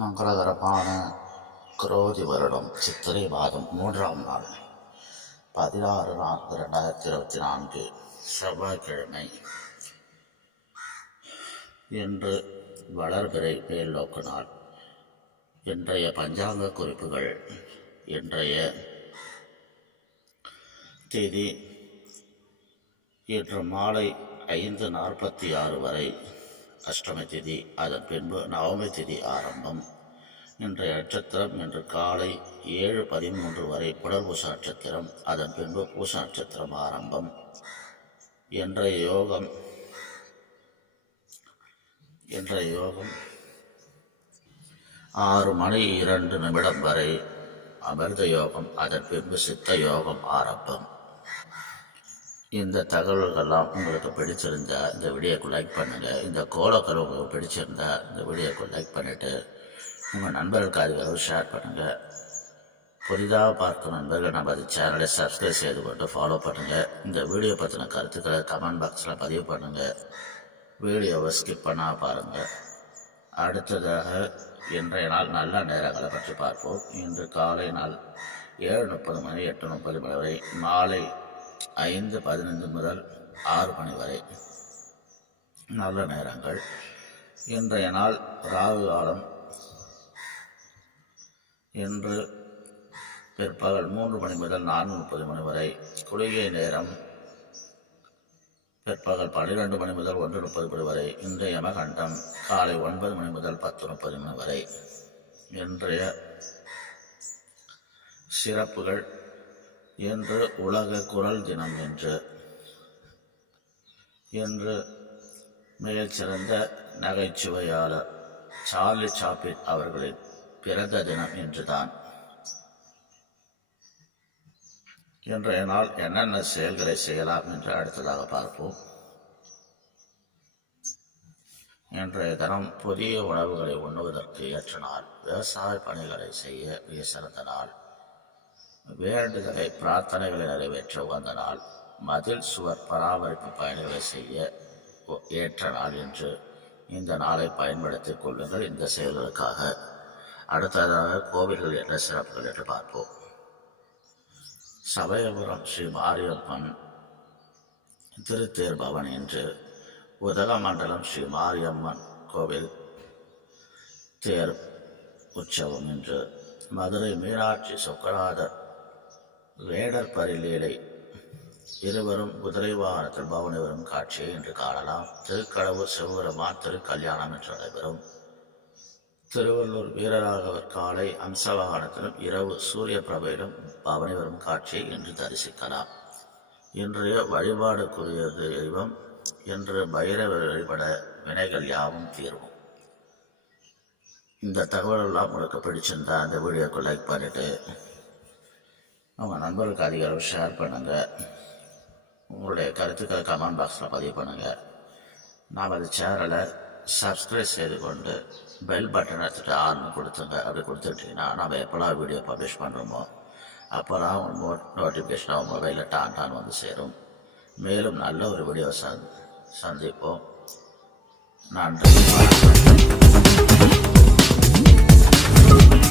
மங்களகரமான குரோதி வருடம் சித்திரை மாதம் 3ஆம் நாள் 16/4/2024 செவ்வாய்க்கிழமை. இன்று வளர்பிறை மேல்நோக்கு நாள். இன்றைய பஞ்சாங்க குறிப்புகள். இன்றைய தேதி இன்று மாலை 5:46 வரை அஷ்டமி திதி, அதன் பின்பு நவமி திதி ஆரம்பம். இன்றைய நட்சத்திரம் இன்று காலை 7:13 வரை புனர்பூச நட்சத்திரம், அதன் பின்பு பூச நட்சத்திரம் ஆரம்பம். இன்றைய யோகம் 6:02 வரை அமிர்த யோகம், அதன் பின்பு சித்த யோகம் ஆரம்பம். இந்த தகவல்கள்லாம் உங்களுக்கு பிடிச்சிருந்தா இந்த வீடியோக்கு லைக் பண்ணுங்கள். இந்த கோலக்கரு உங்களுக்கு பிடிச்சிருந்தா இந்த வீடியோக்கு லைக் பண்ணிவிட்டு உங்கள் நண்பர்களுக்கு அதிகளவு ஷேர் பண்ணுங்கள். புதிதாக பார்க்கும் நண்பர்கள் நம்ம அது சேனலை சப்ஸ்கிரைப் செய்து கொண்டு ஃபாலோ பண்ணுங்கள். இந்த வீடியோ பற்றின கருத்துக்களை கமெண்ட் பாக்ஸில் பதிவு பண்ணுங்கள். வீடியோவை ஸ்கிப் பண்ணால் பாருங்கள். அடுத்ததாக இன்றைய நாள் நல்ல நேரங்களை பற்றி பார்ப்போம். இன்று காலை நாள் 7:30 மணி 8:30 மணி வரை, மாலை 5:15 முதல் 6 மணி வரை நல்ல நேரங்கள். இன்றைய நாள் ராகு காலம் இன்று பிற்பகல் 3 மணி முதல் 4:30 மணி வரை. குளிகை நேரம் பிற்பகல் 12 மணி முதல் 1:30 மணி வரை. இன்றைய யமகண்டம் காலை 9 மணி முதல் 10:30 மணி வரை. இன்றைய சிறப்புகள். இன்று உலக குரல் தினம். இன்று மிகச்சிறந்த நகைச்சுவையாளர் சார்லி சாப்ளின் அவர்களின் பிறந்த தினம் என்றுதான். இன்றைய நாள் என்னென்ன செயல்களை செய்யலாம் என்று அடுத்ததாக பார்ப்போம். இன்றைய தினம் புதிய உணவுகளை உண்ணுவதற்கு ஏற்ற நாள். விவசாய பணிகளை செய்ய மிக சிறந்த நாள். வேண்டுதலை பிரார்த்தனைகளை நிறைவேற்ற உகந்த நாள். மதில் சுவர் பராமரிப்பு பணிகளை செய்ய ஏற்ற நாள் என்று இந்த நாளை பயன்படுத்திக் கொள்ளுங்கள் இந்த செயல்களுக்காக. அடுத்ததாக கோவில்கள் என்ற சிறப்புகள் என்று பார்ப்போம். சமயபுரம் ஸ்ரீ மாரியம்மன் திருத்தேர் பவன் என்று, உதகமண்டலம் ஸ்ரீ மாரியம்மன் கோவில் தேர் உற்சவம் என்று, மதுரை மீனாட்சி சொக்கநாதர் வேடர் பரிலீலை இருவரும் குதிரை வாகனத்தில் பவனி வரும் காட்சியை இன்று காணலாம். திருக்கடவுர் சிவபெருமான் திருக்கல்யாணம் என்று நடைபெறும். திருவள்ளூர் வீரராகவர் காலை அம்சவாகனத்திலும் இரவு சூரிய பிரபையிலும் பவனி வரும் காட்சியை இன்று தரிசிக்கலாம். இன்றைய வழிபாடுக்குரிய தெய்வம். இன்று பைரவ வழிபட வினைகள் யாவும் தீர்வும். இந்த தகவலெல்லாம் உங்களுக்கு பிடிச்சிருந்தா அந்த வீடியோக்கு லைக் பண்ணிவிட்டு உங்கள் நண்பர்களுக்கு அதிக அளவு ஷேர் பண்ணுங்கள். உங்களுடைய கருத்துக்களை கமெண்ட் பாக்ஸில் பதிவு பண்ணுங்கள். நாம் அந்த சேனலை சப்ஸ்கிரைப் செய்து கொண்டு பெல் பட்டன் எடுத்துகிட்டு ஆர்னு கொடுத்துங்க. அப்படி கொடுத்துட்டிங்கன்னா நம்ம எப்போலாம் வீடியோ பப்ளிஷ் பண்ணுறோமோ அப்போலாம் நோட்டிஃபிகேஷனாக உங்கள் மொபைலில் டான் வந்து சேரும். மேலும் நல்ல ஒரு வீடியோ சந்திப்போம். நன்றி.